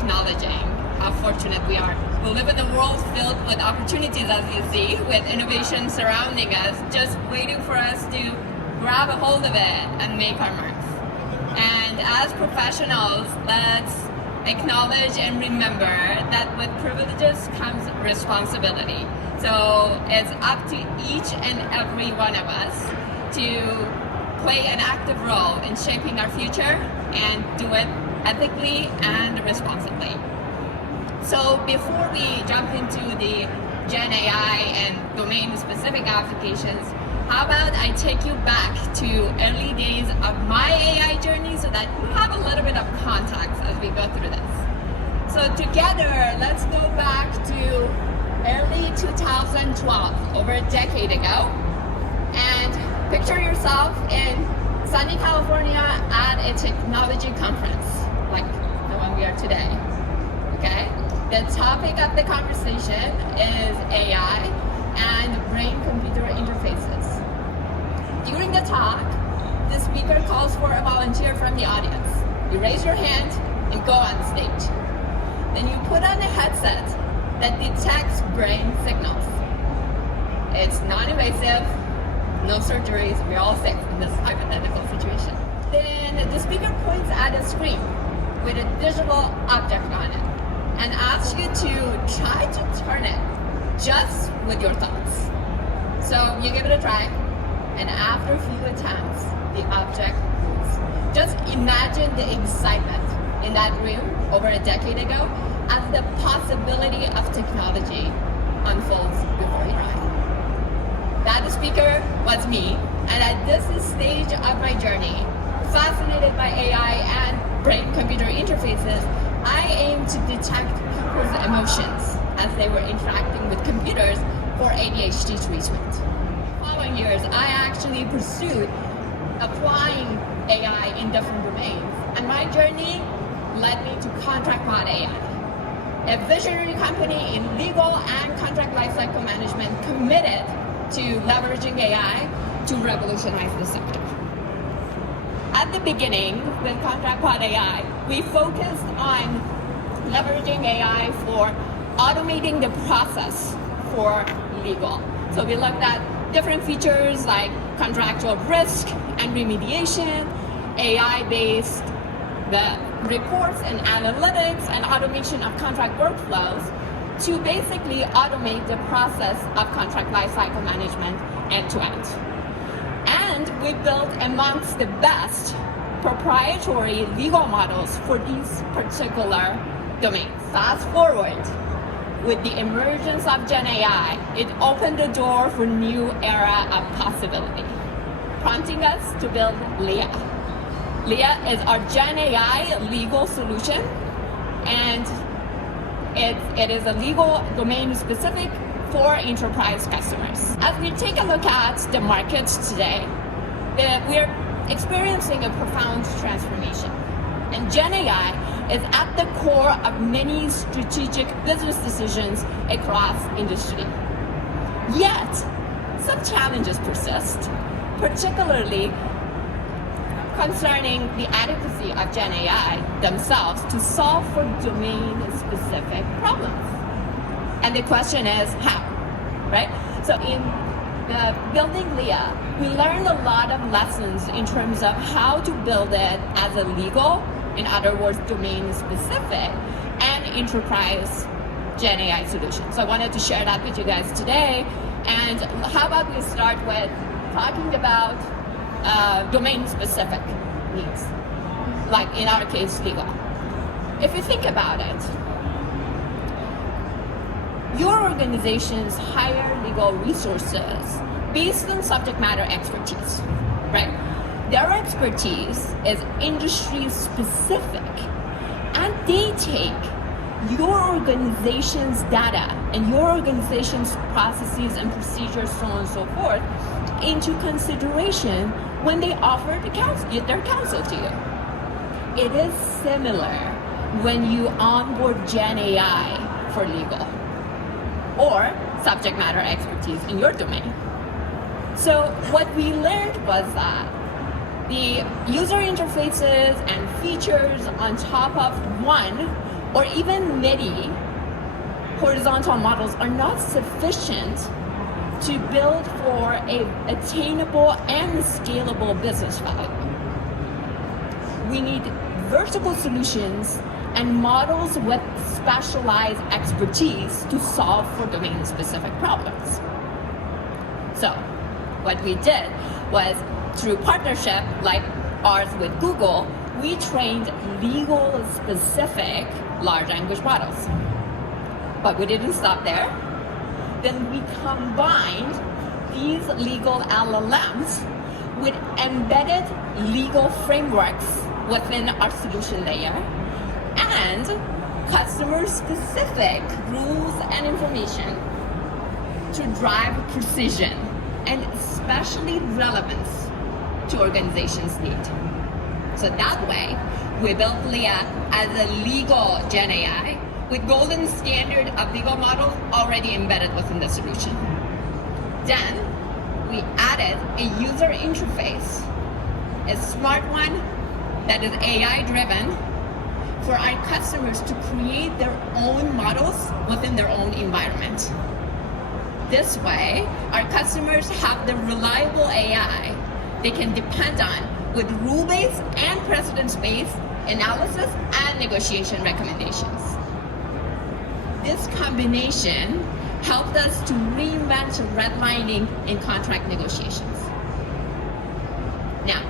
acknowledging how fortunate we are. We live in a world filled with opportunities, as you see, with innovation surrounding us, just waiting for us to grab a hold of it and make our marks. And as professionals, let's acknowledge and remember that with privileges comes responsibility. So it's up to each and every one of us to play an active role in shaping our future and do it ethically and responsibly. So before we jump into the GenAI and domain-specific applications, how about I take you back to early days of my AI journey so that you have a little bit of context as we go through this. So together, let's go back to early 2012, over a decade ago, and picture yourself in sunny California at a technology conference, like the one we are today, okay? The topic of the conversation is AI and brain-computer interfaces. During the talk, the speaker calls for a volunteer from the audience. You raise your hand and go on stage. Then you put on a headset that detects brain signals. It's non-invasive, no surgeries, we're all safe in this hypothetical situation. Then the speaker points at a screen with a digital object on it and asks you to try to turn it just with your thoughts. So you give it a try, and after a few attempts, the object moves. Just imagine the excitement in that room over a decade ago as the possibility of technology unfolds before your eyes. That speaker was me, and at this stage of my journey, fascinated by AI and brain-computer interfaces, I aim to detect people's emotions as they were interacting with computers for ADHD treatment. Following years, I actually pursued applying AI in different domains, and my journey led me to ContractPodAi, a visionary company in legal and contract lifecycle management committed to leveraging AI to revolutionize the sector. At the beginning, with ContractPodAi, we focused on leveraging AI for automating the process for legal. So we looked at different features like contractual risk and remediation, AI-based the reports and analytics and automation of contract workflows to basically automate the process of contract lifecycle management end-to-end. And we built amongst the best proprietary legal models for these particular domains. Fast forward, with the emergence of GenAI, it opened the door for new era of possibility, prompting us to build Leah. Leah is our GenAI legal solution, and it is a legal domain specific for enterprise customers. As we take a look at the market today, we're experiencing a profound transformation. And GenAI is at the core of many strategic business decisions across industry. Yet, some challenges persist, particularly concerning the adequacy of GenAI themselves to solve for domain-specific problems. And the question is how, right? So in the building Leah, we learned a lot of lessons in terms of how to build it as a legal, in other words, domain-specific, and enterprise GenAI solution. So I wanted to share that with you guys today. And how about we start with talking about domain-specific needs, like in our case, legal. If you think about it, your organizations hire legal resources based on subject matter expertise, right? Their expertise is industry specific, and they take your organization's data and your organization's processes and procedures, so on and so forth, into consideration when they offer their counsel to you. It is similar when you onboard GenAI for legal or subject matter expertise in your domain. So what we learned was that the user interfaces and features on top of one or even MIDI horizontal models are not sufficient to build for a attainable and scalable business value. We need vertical solutions and models with specialized expertise to solve for domain-specific problems. So what we did was, through partnership like ours with Google, we trained legal-specific large language models. But we didn't stop there. Then we combined these legal LLMs with embedded legal frameworks within our solution layer and customer-specific rules and information to drive precision and especially relevance to organizations' need. So that way, we built Leah as a legal GenAI with golden standard of legal models already embedded within the solution. Then, we added a user interface, a smart one that is AI-driven, for our customers to create their own models within their own environment. This way, our customers have the reliable AI they can depend on with rule-based and precedence-based analysis and negotiation recommendations. This combination helped us to reinvent redlining in contract negotiations. Now,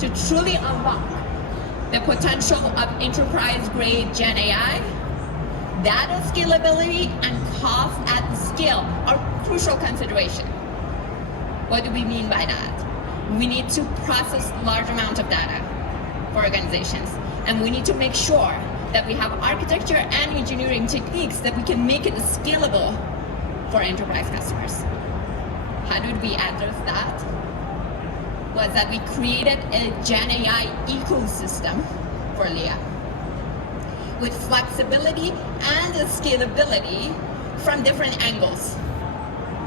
to truly unlock the potential of enterprise-grade GenAI, data scalability and cost at scale are crucial consideration. What do we mean by that? We need to process large amounts of data for organizations, and we need to make sure that we have architecture and engineering techniques that we can make it scalable for enterprise customers. How did we address that? Was that we created a GenAI ecosystem for Leah with flexibility and scalability from different angles.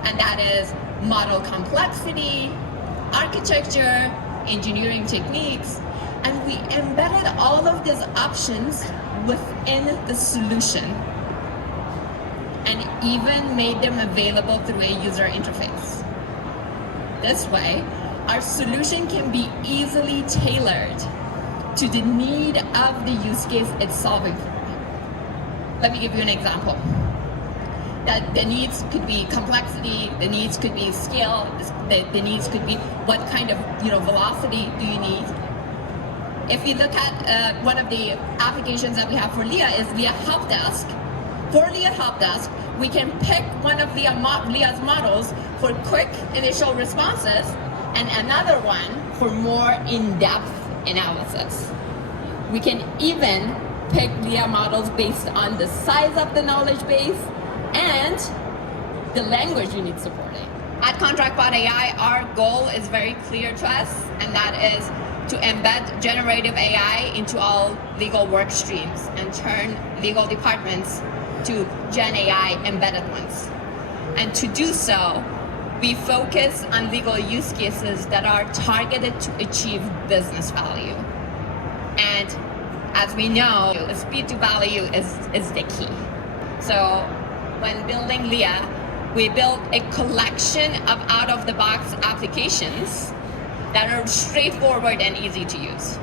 And that is model complexity, architecture, engineering techniques, and we embedded all of these options within the solution and even made them available through a user interface. This way, our solution can be easily tailored to the need of the use case it's solving for. Let me give you an example. That the needs could be complexity, the needs could be scale, the needs could be what kind of velocity do you need. If you look at one of the applications that we have for Leah is Leah Help Desk. For Leah Help Desk, we can pick one of Leah's models for quick initial responses and another one for more in-depth analysis. We can even pick Leah models based on the size of the knowledge base and the language you need supporting. At ContractPodAi, our goal is very clear to us, and that is to embed generative AI into all legal work streams and turn legal departments to GenAI embedded ones. And to do so, we focus on legal use cases that are targeted to achieve business value. And as we know, speed to value is the key. So when building Leah, we built a collection of out-of-the-box applications that are straightforward and easy to use.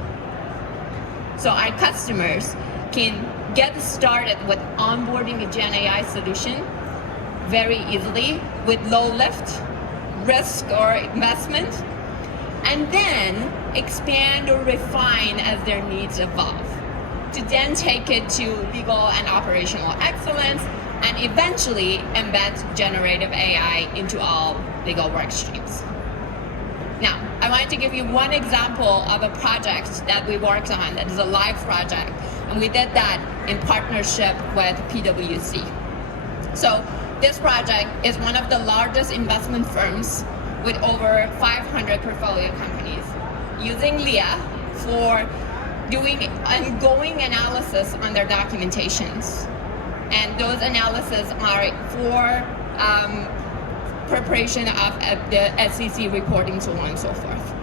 So our customers can get started with onboarding a GenAI solution very easily with low lift, risk or investment, and then expand or refine as their needs evolve, to then take it to legal and operational excellence and eventually embed generative AI into all legal work streams. Now, I wanted to give you one example of a project that we worked on that is a live project, and we did that in partnership with PwC. So this project is one of the largest investment firms with over 500 portfolio companies using Leah for doing ongoing analysis on their documentations. And those analyses are for preparation of the SEC reporting, so on and so forth.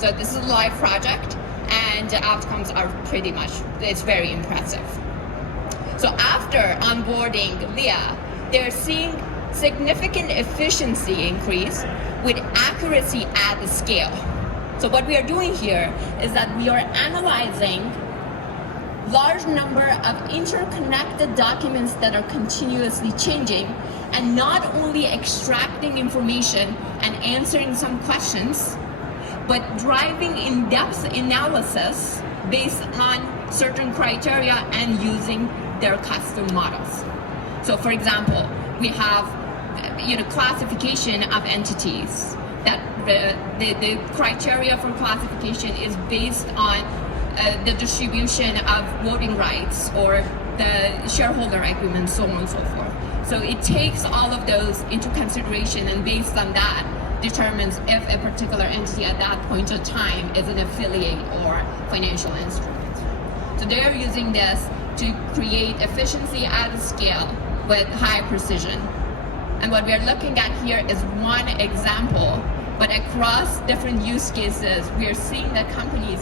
So this is a live project, and the outcomes are it's very impressive. So after onboarding Leah, they're seeing significant efficiency increase with accuracy at the scale. So what we are doing here is that we are analyzing large number of interconnected documents that are continuously changing, and not only extracting information and answering some questions, but driving in-depth analysis based on certain criteria and using their custom models. So for example, we have classification of entities. That the criteria for classification is based on the distribution of voting rights or the shareholder agreement, so on and so forth. So it takes all of those into consideration, and based on that determines if a particular entity at that point of time is an affiliate or financial instrument. So they're using this to create efficiency at a scale with high precision. And what we're looking at here is one example, but across different use cases, we are seeing that companies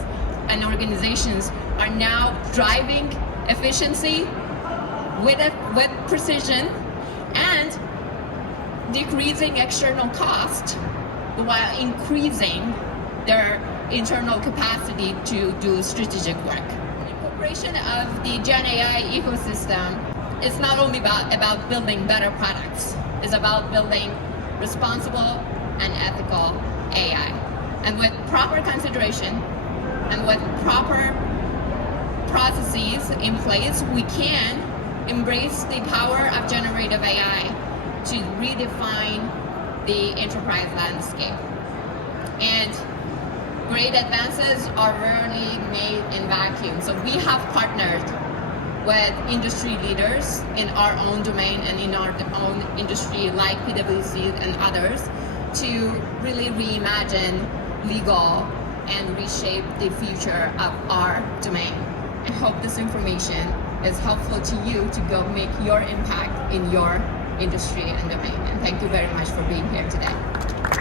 and organizations are now driving efficiency with precision and decreasing external cost while increasing their internal capacity to do strategic work. The incorporation of the GenAI ecosystem is not only about building better products, it's about building responsible and ethical AI. And with proper consideration and with proper processes in place, we can embrace the power of generative AI to redefine the enterprise landscape. And great advances are rarely made in vacuum. So we have partnered with industry leaders in our own domain and in our own industry, like PwC and others, to really reimagine legal and reshape the future of our domain. I hope this information is helpful to you to go make your impact in your industry and domain. And thank you very much for being here today.